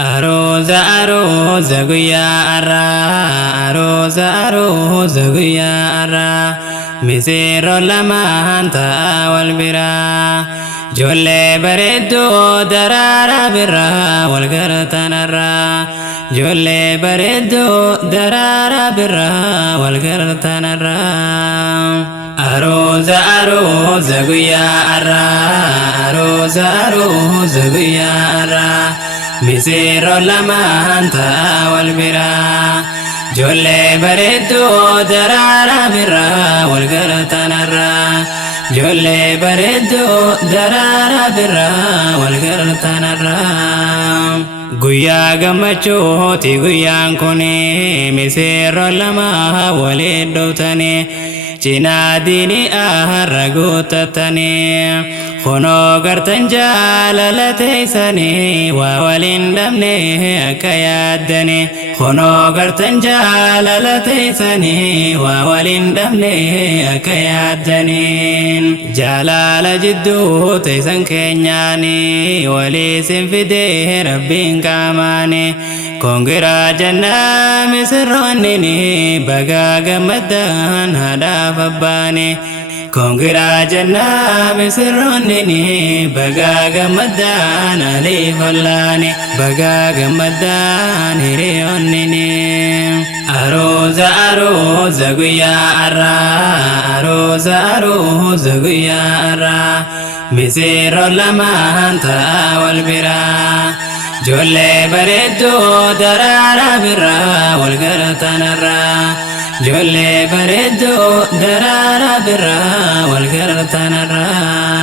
Aroza guyyaa arraa aroza guyyaa arraa miseeroo lamaan ta'a wal biraa ijoollee bareedduu daraaraa birraa wal gartanarraa ijoollee bareedduu daraaraa birraa wal gartanarraa. Aroza guyyaa arraa aroza guyyaa arraa miseeroo lamaan ta'a wal biraa ijoollee bareedduu daraaraa birraa wal gartanarraa ijoollee bareedduu daraaraa birraa wal gartanarraa. Guyyaa gammachuuti guyyaan kuni miseeroo lamaa waliin dhuftanii cinaa diinii aharra guuttatanii kunoo gartan jaalala teessanii waa waliin dhabne akka yaaddanii kunoo gartan jaalala teessanii waa waliin dhabne akka yaaddanii jaalala jidduu teessan keenyaanii walii sin fidee rabbiin qaamaanii kongiraa jannaa misirroonnini bagaa gammaddaan haadhaaf abbaanii kongiraa jannaa misirroonnini bagaa gammaddaan aliif ollaanii bagaa gammaddaan hiriyoonnini. Aroza guyyaa arraa aroza guyyaa arraa miseeroo lamaan ta'a wal biraa ijoollee bareedduu daraaraa birraa wal gartanarraa ijoollee bareedduu daraaraa birraa wal gartanarraa.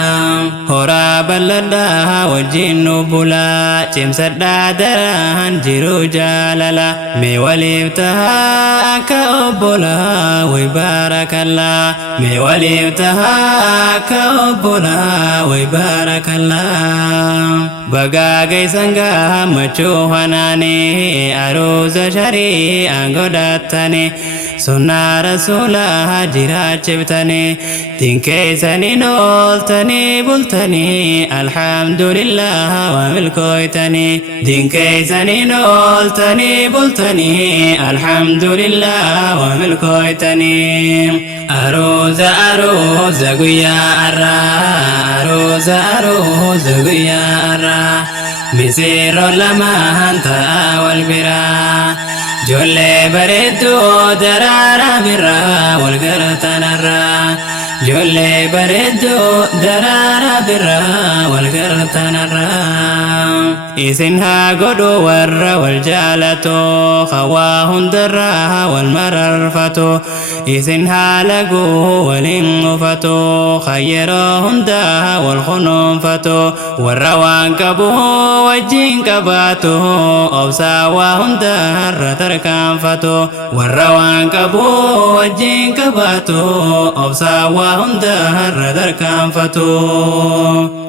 Horaa bal'adhaa wajjin nu bulaa cimsadhaa daraan jiru jaalala mee waliif tahaa akka obbolaa way baarakallaa mee waliif tahaa akka obbolaa way baarakallaa. Bagaa geessan gammachuu hanaanii aroza shari'aan godhatanii sunnaa rasuulaa jiraachiftanii dinkeessanii ooltanii bultanii alhamdulillah waa milkooytanii dinkeessanii ooltanii bultanii alhamdulillah waa milkooytanii. Aroza guyyaa arraa aroza guyyaa arraa miseeroo lamaan ta'a wal biraa ijoollee bareedduu daraaraa birraa wal gartanarraa ijoollee bareedduu daraaraa birraa wal gartanarraa. Isin haa godhu warra wal jaalatu hawaa hundarraa wal mararfatu isin haa lagu waliin ufatu yeroo hundaa wal kunuunfatu warra waan qabu wajjin qabaatu obsaa waa hundarra tarkaanfatu warra waan qabu wajjin qabaatu obsaa waa hundarra tarkaanfatu.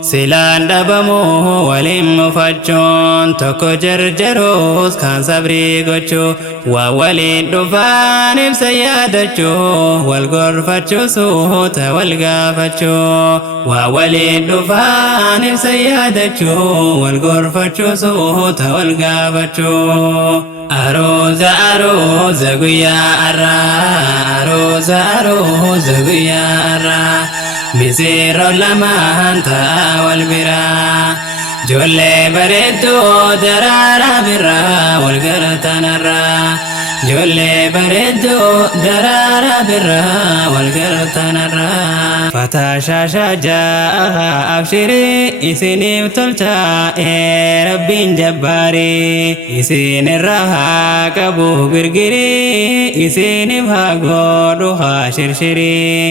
Silaan dhabamu waliin mufachuun tokko jarjaruus kan sabrii gochuu waa waliin dhufaan ibsa yaadachuu wal gorfachuu suuta wal gaafachuu waa waliin dhufaan ibsa yaadachuu wal gorfachuu suuta wal gaafachuu. Aroza guyyaa arraa aroza guyyaa arraa miseeroo lamaan ta'a wal biraa ijoollee bareedduu daraaraa birraa wal gartanarraa ijoollee bareedduu daraaraa birraa wal gartanarraa. Fataa shaashaa jaa'a abshirii isiniif tolchaa rabbiin jabbaarii isin irraa haa qabu girgirii isiniif haa godhu haa shirshirii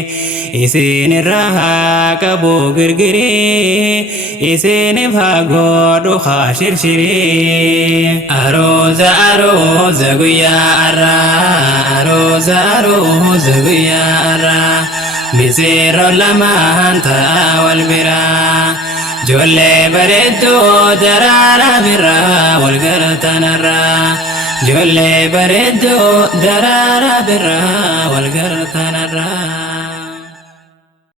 isin irraa haa qabu girgirii isiniif haa godhu haa shirshirii. Aroza guyyaa arraa aroza guyyaa arraa miseeroo lamaan ta'a wal biraa ijoollee bareedduu daraaraa birraa wal gartanarraa ijoollee bareedduu daraaraa birraa wal gartanarraa.